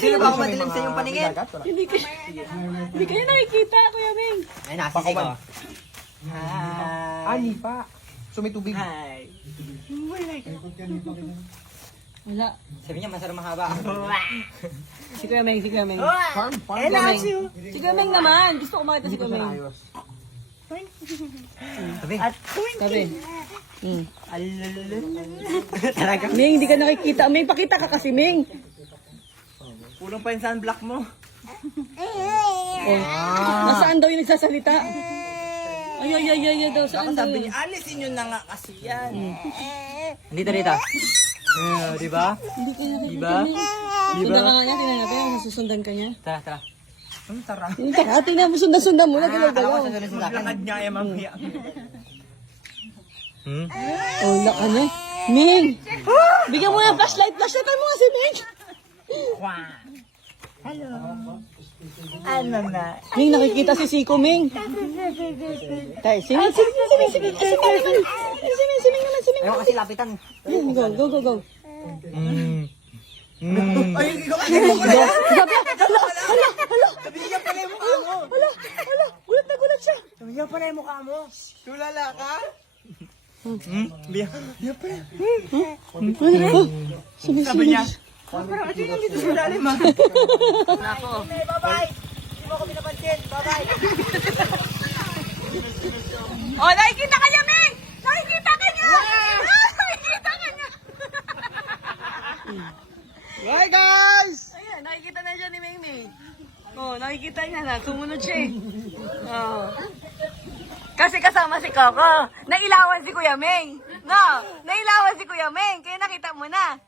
Sino ba ako madilim sa inyong paningin? Hindi kayo nakikita, Kuya Ming. Ay, nakasisig ko. Ani pa. So may tubig. Hi. Wala. Sabi niya, masarap mahaba. Si Kuya Ming, si Kuya Ming. Farm. I love you. Si Kuya Ming naman. Gusto ko makita si Kuya Ming. Sabi. Sabi. Talaga. Ming, hindi ka nakikita. Ming, pakita ka kasi, Ming. Kulang pa yung sunblock mo. Oh. Nasaan daw yung nagsasalita? Ay, daw. Saan daw yun? alisin nyo na nga kasi yan. Dito, dito. Di ba? Hindi ka nakikita, Diba? Ming. Sundan ka nga niya, tingnan natin. Susundan ka niya. Tara, tara. Ang tara. Tingnan mo, sundan mo. Nagalaw-galaw. Maglakad niya ay mamaya. Oh, laka niya. Ming! Bigyan mo ng flashlight. Flashlightan mo kasi, Ming. Ano na? Ming, nakikita si Siko, Ming. Tay, singing naman. Ayaw kasi lapitan. Go. Ay, ikaw kasi mo ko na yan. Kabigyan pala yung mukha mo. Gulat na gulat siya. Kabigyan pala yung mukha mo. Tulala ka? Bigyan pala. Sabi niya. Parang kasi nandito sa lalim ah. Nako. Bye-bye. Hindi mo ako pinapansin. Bye-bye. Oh, nakikita ka niya, Ming! Nakikita ka niya! Nakikita ka niya! Hi guys! Ayan, nakikita na siya ni Ming Ming. Oh, nakikita niya na. Sumunod siya eh. Oh. Kasi kasama si Coco. Nailawan si Kuya Ming. No, nailawan si Kuya Ming. Kaya nakita mo na.